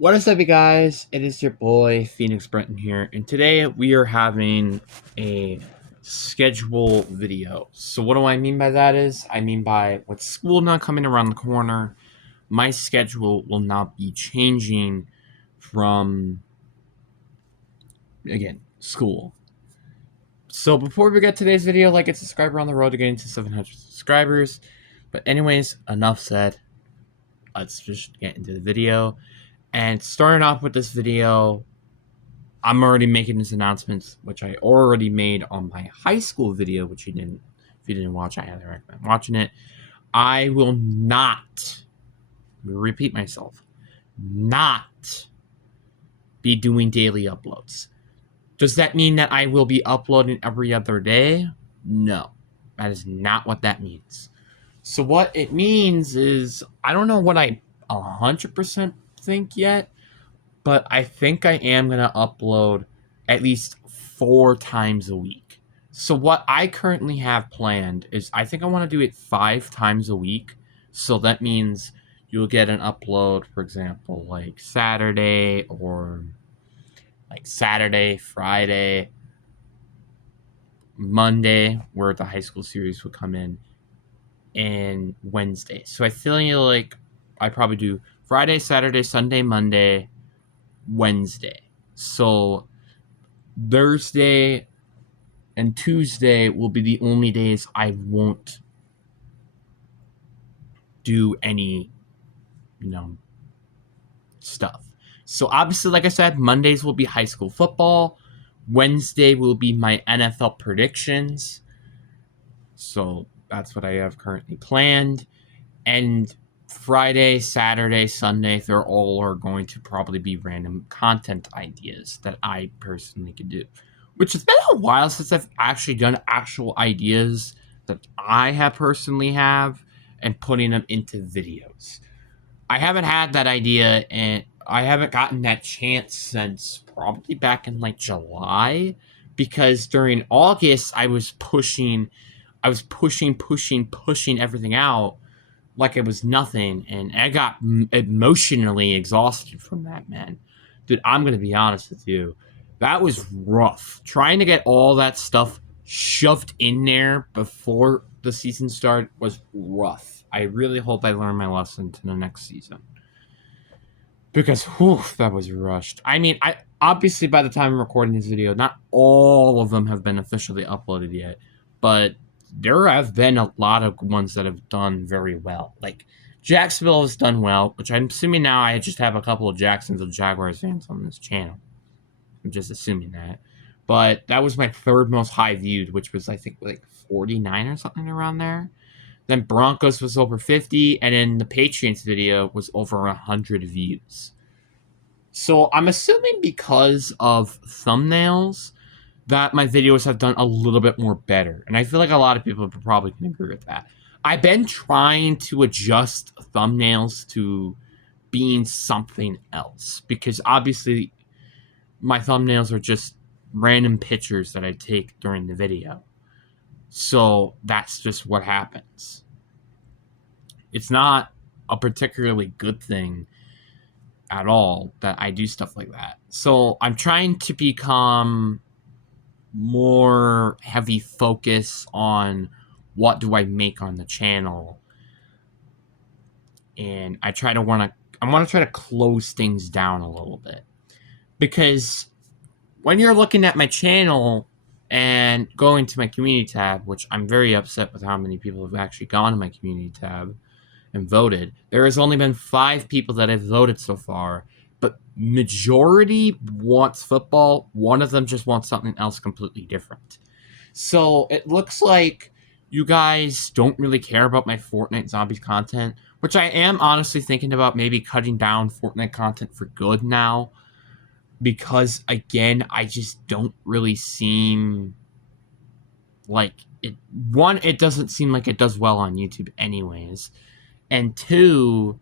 What is up, you guys? It is your boy Phoenix Brenton here, and today we are having a schedule video. So, what do I mean by that? I mean by with school not coming around the corner, my schedule will not be changing from school. So, before we get today's video, like and subscribe. We're on the road to getting to 700 subscribers. But anyways, enough said. Let's just get into the video. And starting off with this video, I'm already making this announcement, which I already made on my high school video, which if you didn't watch, I highly recommend watching it. I will not, repeat myself, not be doing daily uploads. Does that mean that I will be uploading every other day? No, that is not what that means. So what it means is, I don't know what I 100% think yet, but I think I am going to upload at least 4 times a week. So what I currently have planned is I think I want to do it 5 times a week. So that means you'll get an upload, for example, like Saturday, or like Saturday, Friday, Monday, where the high school series would come in, and Wednesday. So I feel like I probably do Friday, Saturday, Sunday, Monday, Wednesday. So Thursday and Tuesday will be the only days I won't do any, stuff. So obviously, like I said, Mondays will be high school football. Wednesday will be my NFL predictions. So that's what I have currently planned. And Friday, Saturday, Sunday, they're all are going to probably be random content ideas that I personally could do. Which has been a while since I've actually done actual ideas that I have personally have and putting them into videos. I haven't had that idea, and I haven't gotten that chance since probably back in like July, because during August I was pushing everything out like it was nothing, and I got emotionally exhausted from that, man. Dude, I'm gonna be honest with you, that was rough. Trying to get all that stuff shoved in there before the season started was rough. I really hope I learn my lesson to the next season, because whew, that was rushed. I mean, I obviously, by the time I'm recording this video, not all of them have been officially uploaded yet, but there have been a lot of ones that have done very well. Like Jacksonville has done well, which I'm assuming now I just have a couple of Jacksonville Jaguars fans on this channel. I'm just assuming that. But that was my third most high viewed, which was I think like 49 or something around there. Then Broncos was over 50, and then the Patriots video was over 100 views. So I'm assuming because of thumbnails that my videos have done a little bit more better. And I feel like a lot of people probably can agree with that. I've been trying to adjust thumbnails to being something else, because obviously my thumbnails are just random pictures that I take during the video. So that's just what happens. It's not a particularly good thing at all that I do stuff like that. So I'm trying to become more heavy focus on what do I make on the channel, and I want to try to close things down a little bit, because when you're looking at my channel and going to my community tab, which I'm very upset with how many people have actually gone to my community tab and voted. There has only been 5 people that have voted so far, but majority wants football. One of them just wants something else completely different. So it looks like you guys don't really care about my Fortnite Zombies content, which I am honestly thinking about maybe cutting down Fortnite content for good now, because again, I just don't really seem like it. One, it doesn't seem like it does well on YouTube anyways. And 2,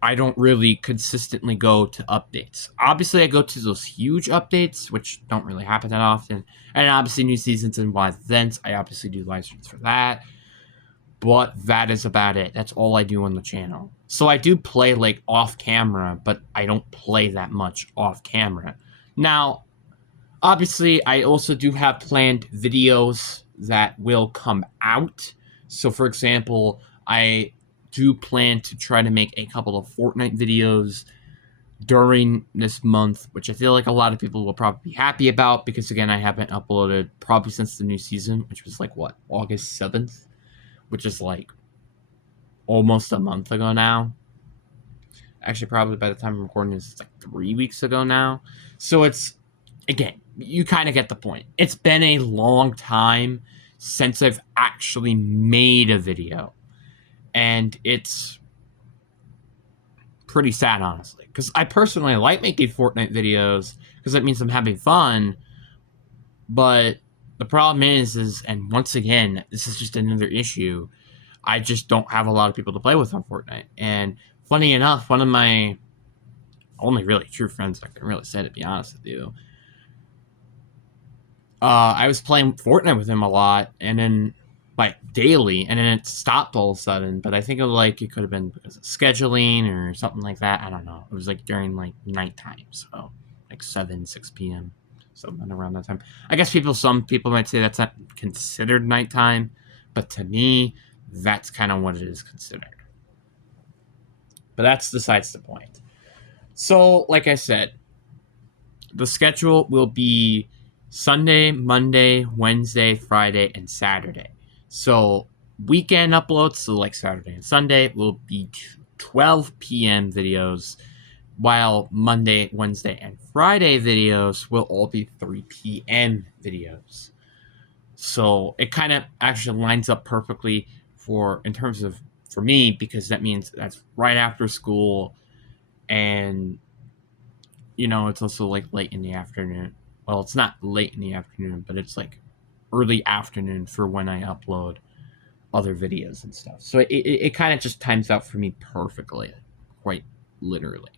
I don't really consistently go to updates. Obviously, I go to those huge updates, which don't really happen that often. And obviously, new seasons and live events, I obviously do live streams for that. But that is about it. That's all I do on the channel. So I do play like off camera, but I don't play that much off camera. Now, obviously, I also do have planned videos that will come out. So, for example, I do plan to try to make a couple of Fortnite videos during this month, which I feel like a lot of people will probably be happy about because, again, I haven't uploaded probably since the new season, which was like what, August 7th, which is like almost a month ago now. Actually, probably by the time I'm recording this, it's like 3 weeks ago now. So it's, again, you kind of get the point. It's been a long time since I've actually made a video. And it's pretty sad, honestly. Because I personally like making Fortnite videos because that means I'm having fun. But the problem is, and once again, this is just another issue, I just don't have a lot of people to play with on Fortnite. And funny enough, one of my only really true friends, I can really say, to be honest with you, I was playing Fortnite with him a lot, and then like daily, and then it stopped all of a sudden. But I think it could have been because of scheduling or something like that. I don't know. It was like during like nighttime, so like 6 p.m. something around that time. I guess some people might say that's not considered nighttime, but to me, that's kind of what it is considered. But that's besides the point. So, like I said, the schedule will be Sunday, Monday, Wednesday, Friday, and Saturday. So weekend uploads, so like Saturday and Sunday, will be 12 p.m. videos, while Monday, Wednesday, and Friday videos will all be 3 p.m. videos. So it kind of actually lines up perfectly for me, because that means that's right after school, and it's also like late in the afternoon. Well, it's not late in the afternoon, but it's like early afternoon for when I upload other videos and stuff. So it kind of just times out for me perfectly, quite literally.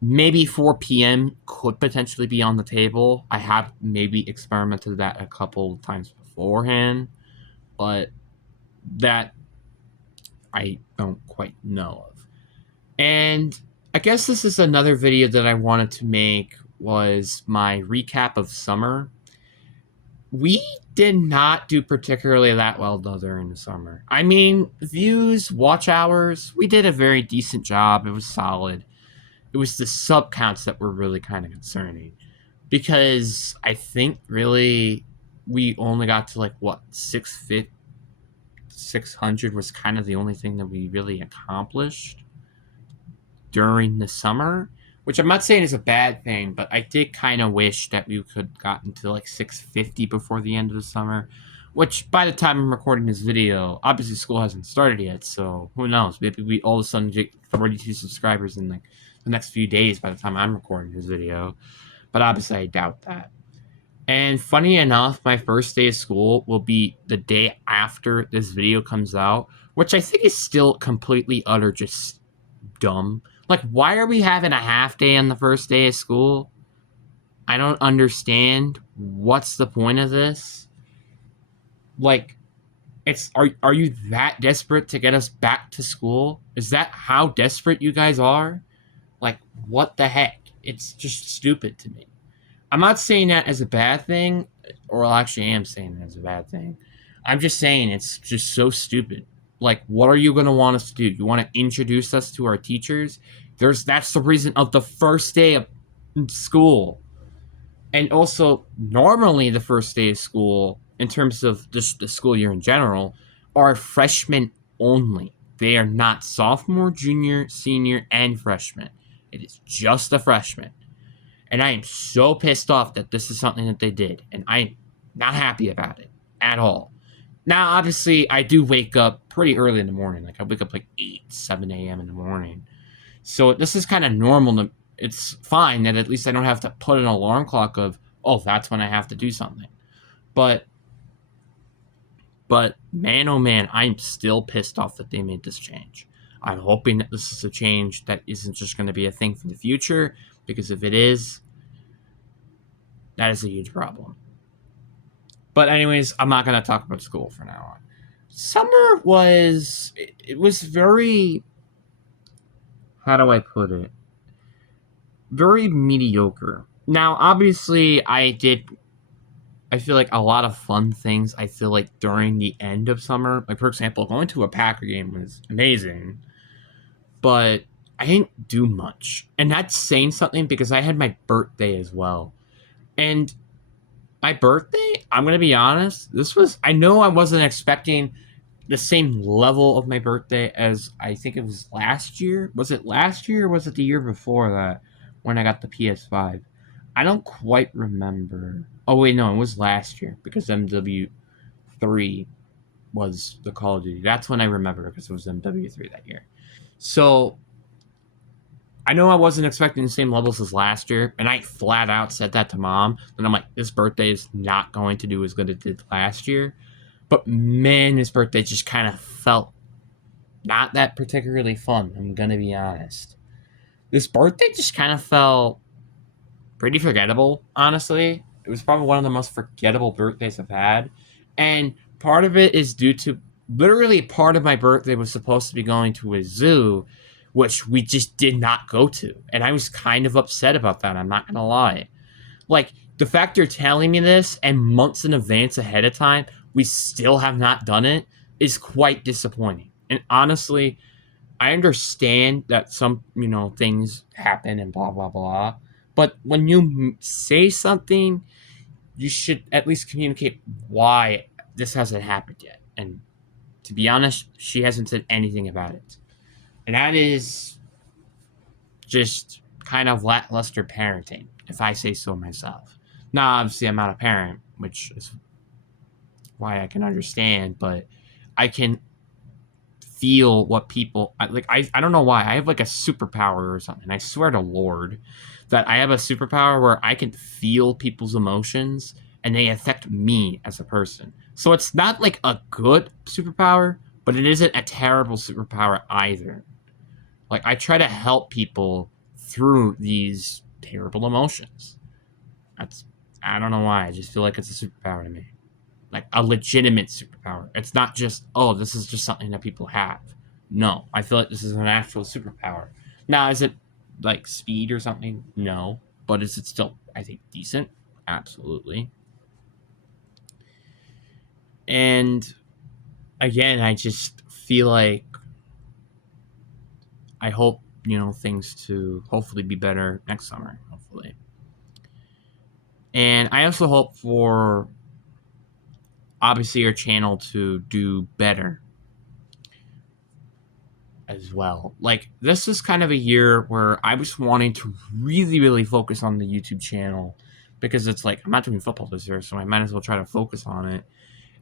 Maybe 4 p.m. could potentially be on the table. I have maybe experimented that a couple times beforehand, but that I don't quite know of. And I guess this is another video that I wanted to make, was my recap of summer. We did not do particularly that well though during the summer. I mean, views, watch hours, we did a very decent job. It was solid. It was the sub counts that were really kind of concerning, because I think really we only got to like what, 600 was kind of the only thing that we really accomplished during the summer, which I'm not saying is a bad thing, but I did kind of wish that we could gotten to like 650 before the end of the summer, which by the time I'm recording this video, obviously school hasn't started yet, so who knows, maybe we all of a sudden get 42 subscribers in like the next few days by the time I'm recording this video, but obviously I doubt that. And funny enough, my first day of school will be the day after this video comes out, which I think is still completely utter just dumb. Like, why are we having a half day on the first day of school? I don't understand. What's the point of this? Like, are you that desperate to get us back to school? Is that how desperate you guys are? Like, what the heck? It's just stupid to me. I'm not saying that as a bad thing, or I actually am saying that as a bad thing. I'm just saying it's just so stupid. Like, what are you going to want us to do? You want to introduce us to our teachers? That's the reason of the first day of school. And also, normally the first day of school, in terms of just the school year in general, are freshmen only. They are not sophomore, junior, senior, and freshman. It is just a freshman. And I am so pissed off that this is something that they did. And I'm not happy about it at all. Now, obviously, I do wake up pretty early in the morning. Like, I wake up like 7 a.m. in the morning. So this is kind of normal. It's fine that at least I don't have to put an alarm clock of, oh, that's when I have to do something. But man, oh man, I'm still pissed off that they made this change. I'm hoping that this is a change that isn't just going to be a thing for the future, because if it is, that is a huge problem. But anyways, I'm not going to talk about school from now on. summer was, it was very, how do I put it? Very mediocre. Now, obviously, I feel like a lot of fun things, I feel like during the end of summer, like for example, going to a Packer game was amazing, but I didn't do much. And that's saying something because I had my birthday as well. And my birthday, I'm going to be honest, I know I wasn't expecting the same level of my birthday as I think it was last year. Was it last year or was it the year before that when I got the PS5? I don't quite remember. Oh, wait, no, it was last year because MW3 was the Call of Duty. That's when I remember because it was MW3 that year. So I know I wasn't expecting the same levels as last year, and I flat out said that to mom. And I'm like, this birthday is not going to do as good as it did last year. But man, this birthday just kind of felt not that particularly fun. I'm gonna be honest. This birthday just kind of felt pretty forgettable, honestly. It was probably one of the most forgettable birthdays I've had. And part of it is due to literally part of my birthday was supposed to be going to a zoo, which we just did not go to. And I was kind of upset about that, I'm not gonna lie. Like, the fact you're telling me this and months in advance ahead of time, we still have not done it, is quite disappointing. And honestly, I understand that some, things happen and blah, blah, blah. But when you say something, you should at least communicate why this hasn't happened yet. And to be honest, she hasn't said anything about it. And that is just kind of lackluster parenting, if I say so myself. Now, obviously, I'm not a parent, which is why I can understand, but I can feel what people like. I don't know why. I have like a superpower or something. I swear to Lord that I have a superpower where I can feel people's emotions and they affect me as a person. So it's not like a good superpower, but it isn't a terrible superpower either. Like, I try to help people through these terrible emotions. That's, I don't know why. I just feel like it's a superpower to me. Like a legitimate superpower. It's not just, oh, this is just something that people have. No, I feel like this is an actual superpower. Now, is it like speed or something? No. But is it still, I think, decent? Absolutely. And again, I just feel like I hope, things to hopefully be better next summer, hopefully. And I also hope for obviously your channel to do better as well. Like, this is kind of a year where I was wanting to really, really focus on the YouTube channel because it's like, I'm not doing football this year, so I might as well try to focus on it.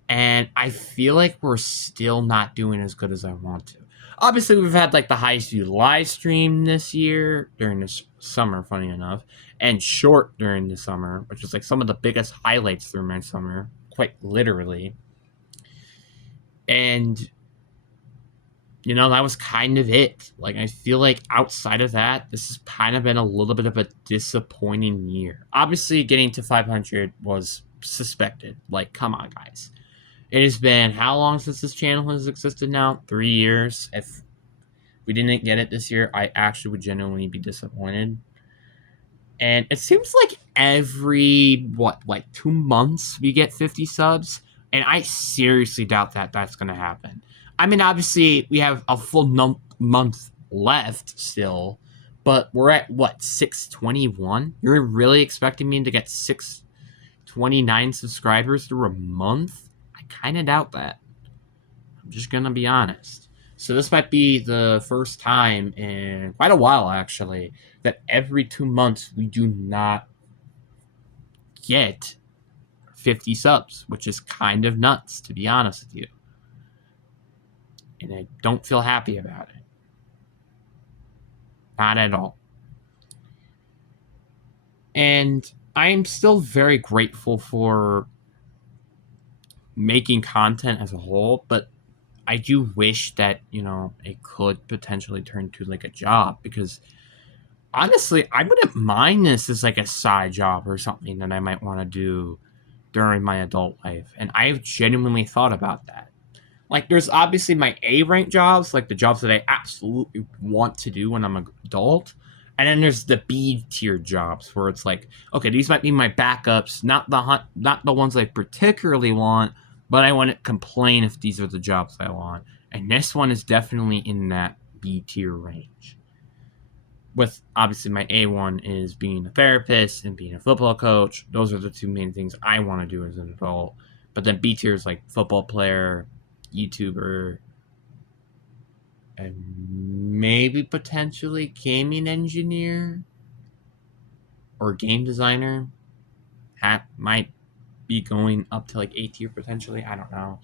And I feel like we're still not doing as good as I want to. Obviously, we've had like the highest viewed live stream this year during this summer, funny enough, and short during the summer, which is like some of the biggest highlights through my summer, quite literally. And that was kind of it. Like, I feel like outside of that, this has kind of been a little bit of a disappointing year. Obviously, getting to 500 was suspected. Like, come on, guys. It has been how long since this channel has existed now? 3 years. If we didn't get it this year, I actually would genuinely be disappointed. And it seems like every, 2 months we get 50 subs? And I seriously doubt that that's going to happen. I mean, obviously, we have a full month left still, but we're at, 621? You're really expecting me to get 629 subscribers through a month? I kind of doubt that. I'm just going to be honest. So this might be the first time in quite a while, actually, that every 2 months we do not get 50 subs, which is kind of nuts, to be honest with you. And I don't feel happy about it. Not at all. And I'm still very grateful for making content as a whole, but I do wish that, it could potentially turn to like a job, because honestly, I wouldn't mind this as like a side job or something that I might want to do during my adult life. And I've genuinely thought about that. Like, there's obviously my A rank jobs, like the jobs that I absolutely want to do when I'm an adult. And then there's the B tier jobs where it's like, okay, these might be my backups, not the ones I particularly want, but I wouldn't complain if these are the jobs I want. And this one is definitely in that B tier range. With obviously my A1 is being a therapist and being a football coach. Those are the two main things I want to do as an adult. But then B tier is like football player, YouTuber, and maybe potentially gaming engineer or game designer. Might be going up to like A tier potentially. I don't know.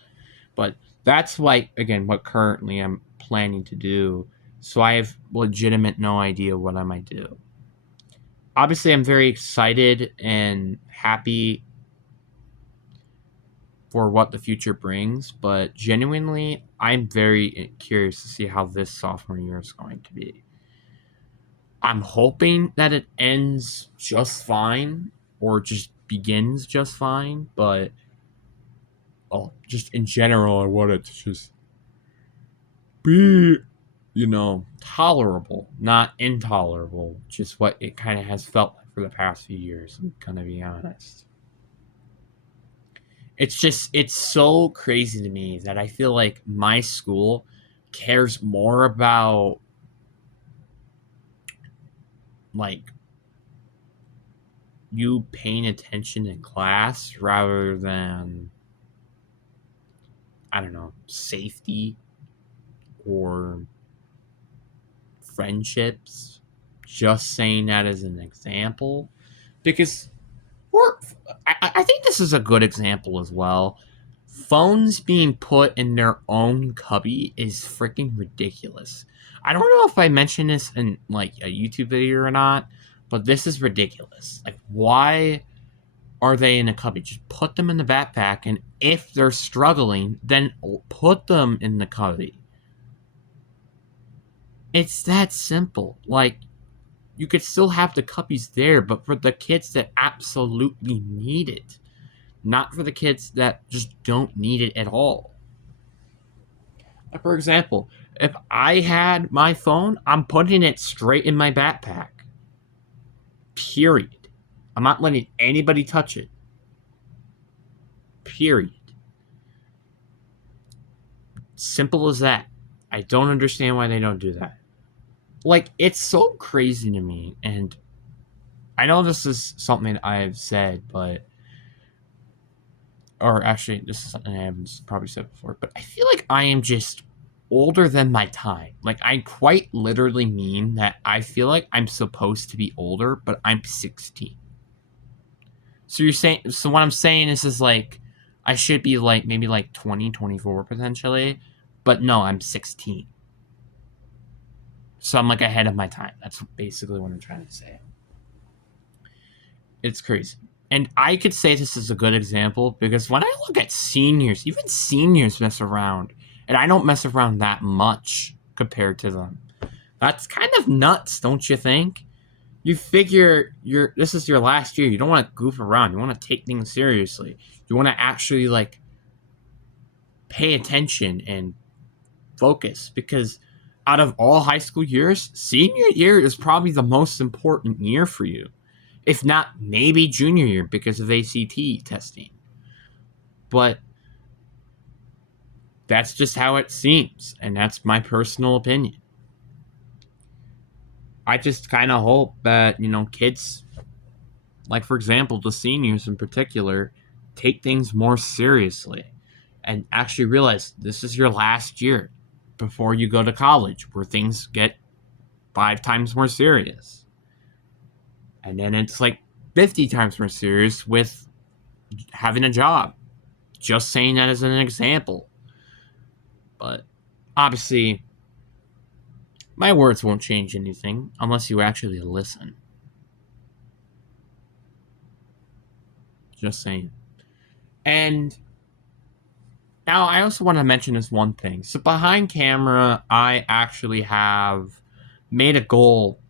But that's like, again, what currently I'm planning to do. So I have legitimate no idea what I might do. Obviously, I'm very excited and happy for what the future brings, but genuinely, I'm very curious to see how this sophomore year is going to be. I'm hoping that it ends just fine or just begins just fine, but just in general, I want it to just be, tolerable, not intolerable, which is what it kind of has felt like for the past few years. I'm gonna be honest. It's so crazy to me that I feel like my school cares more about like you paying attention in class rather than, I don't know, safety or friendships. Just saying that as an example, because I think this is a good example as well. Phones being put in their own cubby is freaking ridiculous. I don't know if I mentioned this in like a YouTube video or not, but this is ridiculous. Like, why are they in a cubby? Just put them in the backpack, and if they're struggling, then put them in the cubby. It's that simple. Like, you could still have the cubbies there, but for the kids that absolutely need it, not for the kids that just don't need it at all. For example, if I had my phone, I'm putting it straight in my backpack. Period. I'm not letting anybody touch it. Period. Simple as that. I don't understand why they don't do that. Like, it's so crazy to me, and I know this is something I've said, or actually, this is something I haven't probably said before, but I feel like I am just older than my time. Like, I quite literally mean that I feel like I'm supposed to be older, but I'm 16. So what I'm saying is like, I should be like, maybe like 20, 24 potentially, but no, I'm 16. So I'm like ahead of my time. That's basically what I'm trying to say. It's crazy. And I could say this is a good example because when I look at seniors, even seniors mess around. And I don't mess around that much compared to them. That's kind of nuts, don't you think? You figure this is your last year. You don't want to goof around. You want to take things seriously. You want to actually like pay attention and focus, because out of all high school years, senior year is probably the most important year for you. If not, maybe junior year because of ACT testing. But that's just how it seems, and that's my personal opinion. I just kind of hope that, kids, like, for example, the seniors in particular, take things more seriously and actually realize this is your last year before you go to college, where things get 5 times more serious. And then it's like 50 times more serious with having a job. Just saying that as an example. But obviously, my words won't change anything unless you actually listen. Just saying. And now I also want to mention this one thing. So behind camera, I actually have made a goal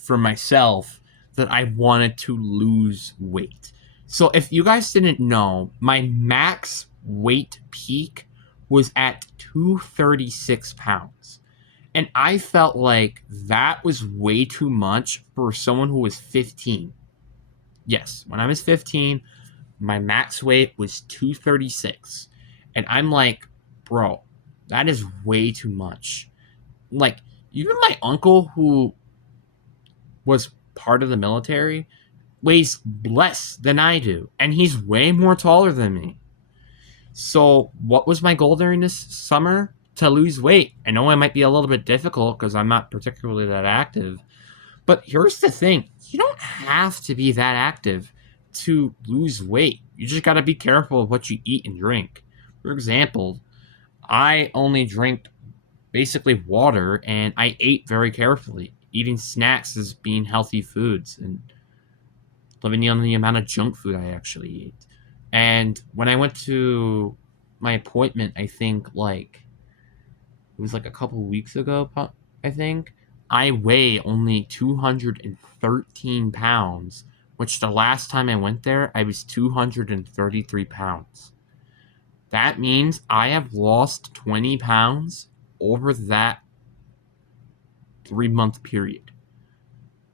for myself that I wanted to lose weight. So if you guys didn't know, my max weight peak was at 236 pounds. And I felt like that was way too much for someone who was 15. Yes, when I was 15, my max weight was 236. And I'm like, bro, that is way too much. Like, even my uncle, who was part of the military, weighs less than I do. And he's way more taller than me. So, what was my goal during this summer? To lose weight. I know it might be a little bit difficult because I'm not particularly that active. But here's the thing, you don't have to be that active to lose weight. You just got to be careful of what you eat and drink. For example, I only drink basically water and I ate very carefully, eating snacks as being healthy foods and limiting on the amount of junk food I actually eat. And when I went to my appointment, I think like it was like a couple weeks ago, I think, I weigh only 213 pounds, which the last time I went there, I was 233 pounds. That means I have lost 20 pounds over that 3-month period,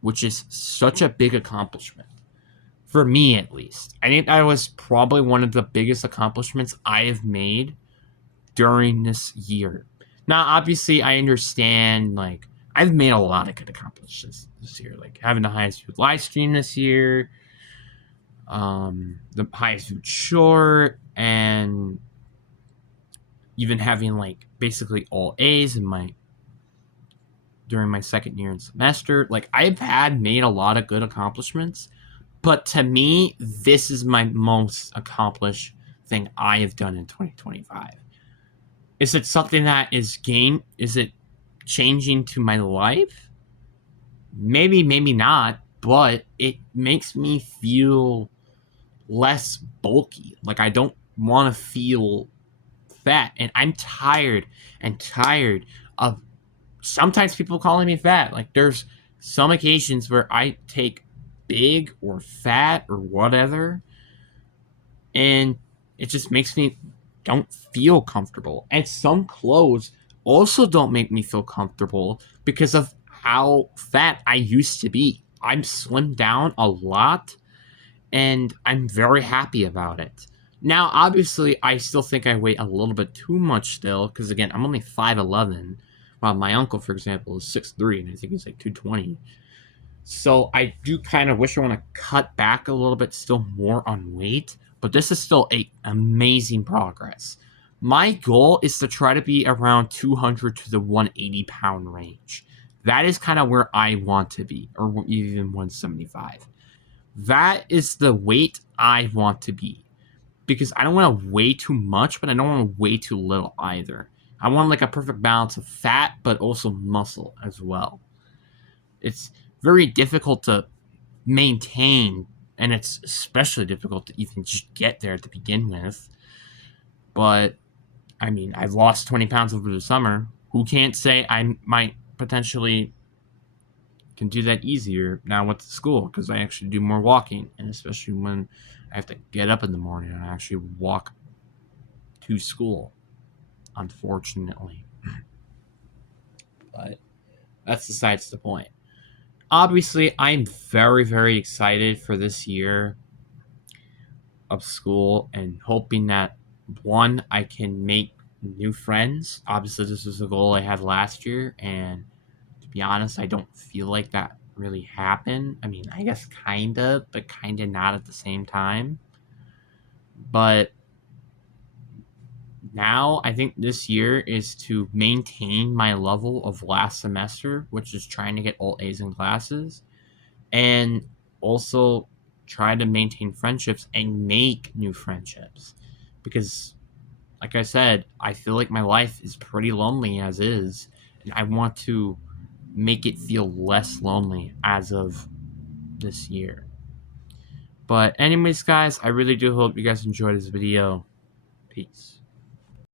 which is such a big accomplishment. For me, at least. I think that was probably one of the biggest accomplishments I have made during this year. Now, obviously, I understand, like, I've made a lot of good accomplishments this year, like having the highest viewed live stream this year, the highest viewed short, and even having like basically all A's during my second year and semester. Like, I've made a lot of good accomplishments, but to me, this is my most accomplished thing I have done in 2025. Is it something that is it changing to my life? Maybe, maybe not, but it makes me feel less bulky. Like, I don't want to feel fat, and I'm tired of sometimes people calling me fat. Like, there's some occasions where I take big or fat or whatever, and it just makes me don't feel comfortable. And some clothes also don't make me feel comfortable because of how fat I used to be. I'm slimmed down a lot, and I'm very happy about it. Now, obviously, I still think I weigh a little bit too much still, because again, I'm only 5'11", while my uncle, for example, is 6'3", and I think he's like 220. So I do kind of wish I want to cut back a little bit still more on weight, but this is still amazing progress. My goal is to try to be around 200 to the 180 pound range. That is kind of where I want to be, or even 175. That is the weight I want to be, because I don't want to weigh too much, but I don't want to weigh too little either. I want like a perfect balance of fat, but also muscle as well. It's very difficult to maintain, and it's especially difficult to even just get there to begin with. But I mean, I've lost 20 pounds over the summer. Who can't say I might potentially can do that easier now with school, because I actually do more walking, and especially when I have to get up in the morning and I actually walk to school, unfortunately. But that's besides the point. Obviously, I'm very, very excited for this year of school and hoping that, one, I can make new friends. Obviously, this was a goal I had last year, and to be honest, I don't feel like that really happened. I mean, I guess kind of, but kind of not at the same time. But now I think this year is to maintain my level of last semester, which is trying to get all A's in classes, and also try to maintain friendships and make new friendships. Because, like I said, I feel like my life is pretty lonely as is, and I want to make it feel less lonely as of this year. But anyways, guys, I really do hope you guys enjoyed this video. Peace.